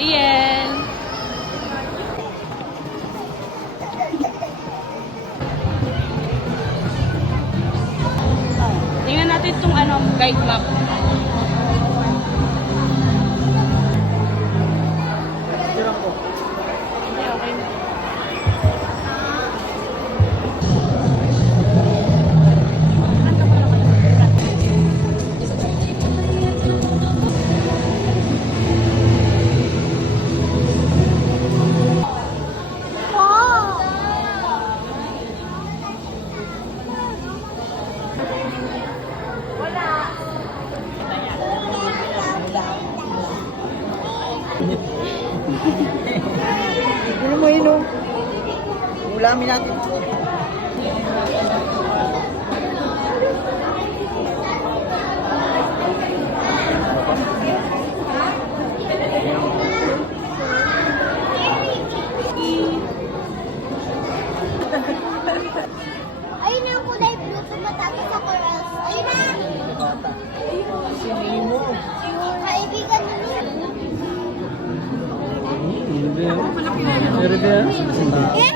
Riel. Tingnan natin itong guide map. Okay. Ano mo yun, oh? Ulamin natin. Ayun na ang kulay blue. Tumatapos sa corals. Ayun na! Sinihin mo. Kaibigan mo yun. Eh?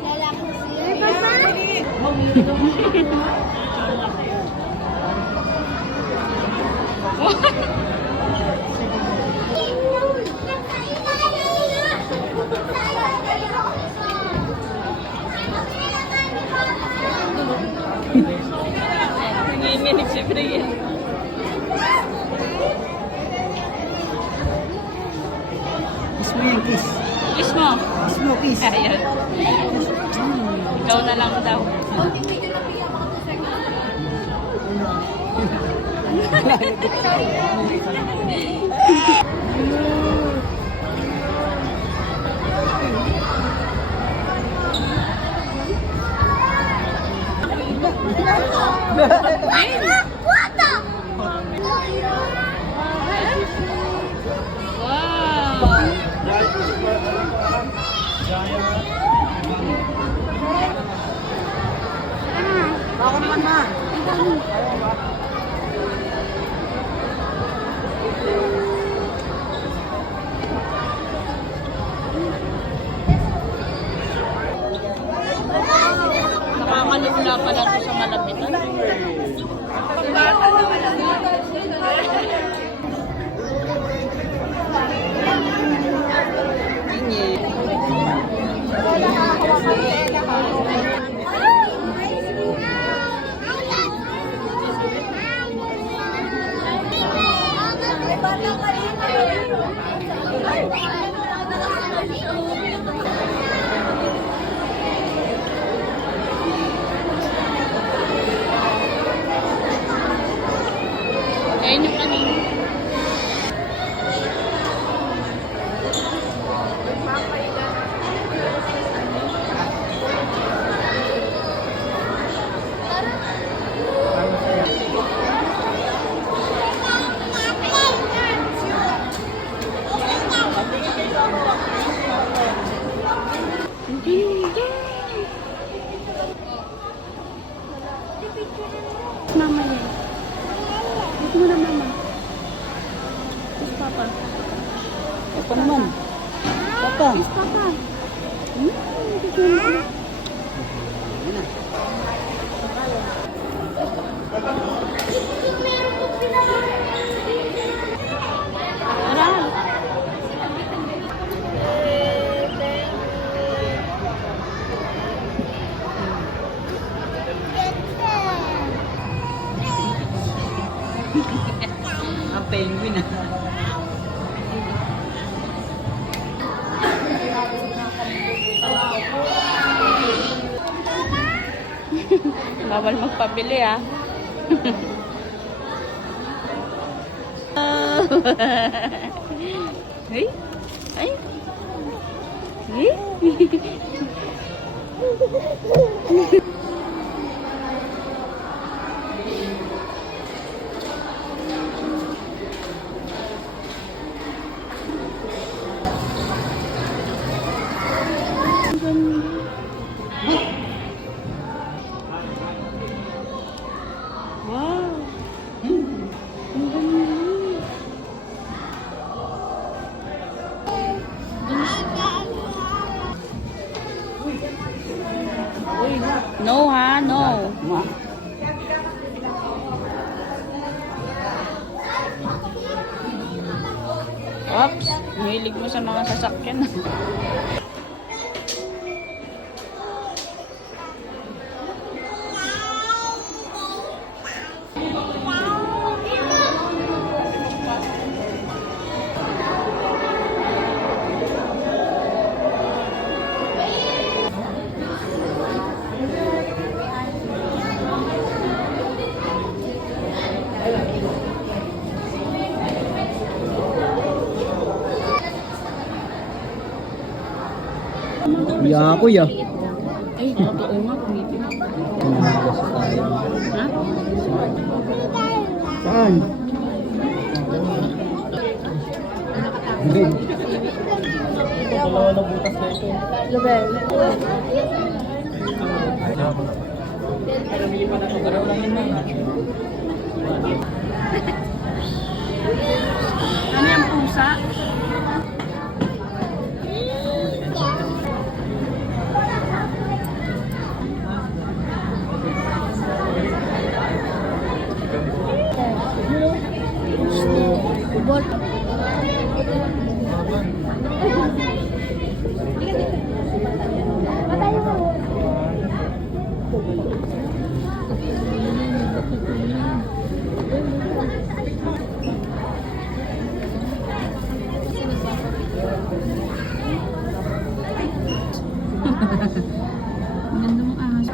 Lalaki siya. Nanginginig si Riel. Kiss mo yan, kiss. Kiss mo. Kiss mo, kiss. Ayan. Ikaw na lang daw. What the? Wow. Ako naman, ma. Nakakalula pala ito sa malapitan. Ayan yung kanina. Mama yan. Ito mo na mama. Kiss papa. Papa naman. Papa. Kiss papa. Ang penguin, ah. Bawal magpabili ah. Ay. Ay. Ay. Wow. Ma. Oops, mahilig mo sa mga sasakyan. Ya ako ya. Ay, totoo nga. Kumipin. Ha? Saan? Big. Ano yung pusa? Ganda mong ahas.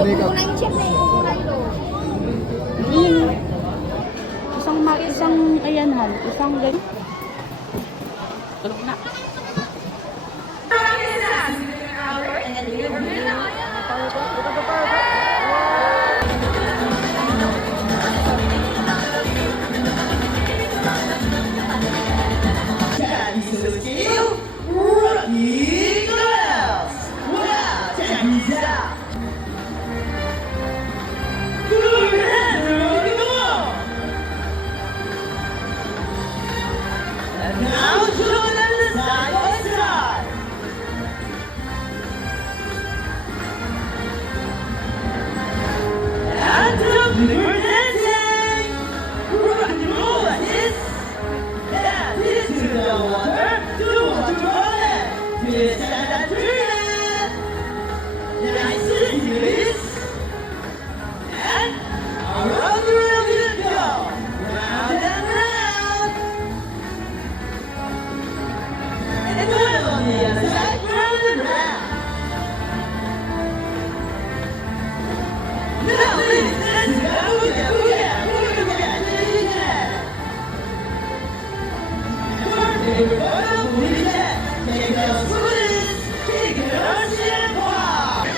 Unang chef na yung unang lo. Isang ayanhan, isang ganyan. Tulog na. Now join us side by side. And dancing, rock and roll like this. Dance into the water, do what you want. Twist and turn. Nice to twist. And around the room you go, round and round. And then on the other side, round and round. Now, ladies, let's go, booga, booga, booga, booga, booga. Work it, roll, booga, take those booties, take it, earth, and pop.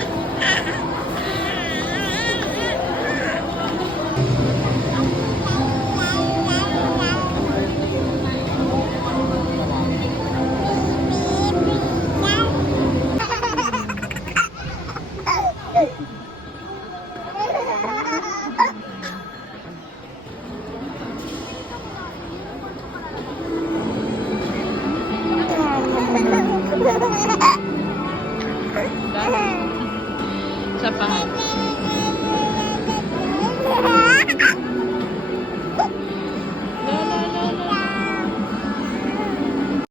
Sa pangalan.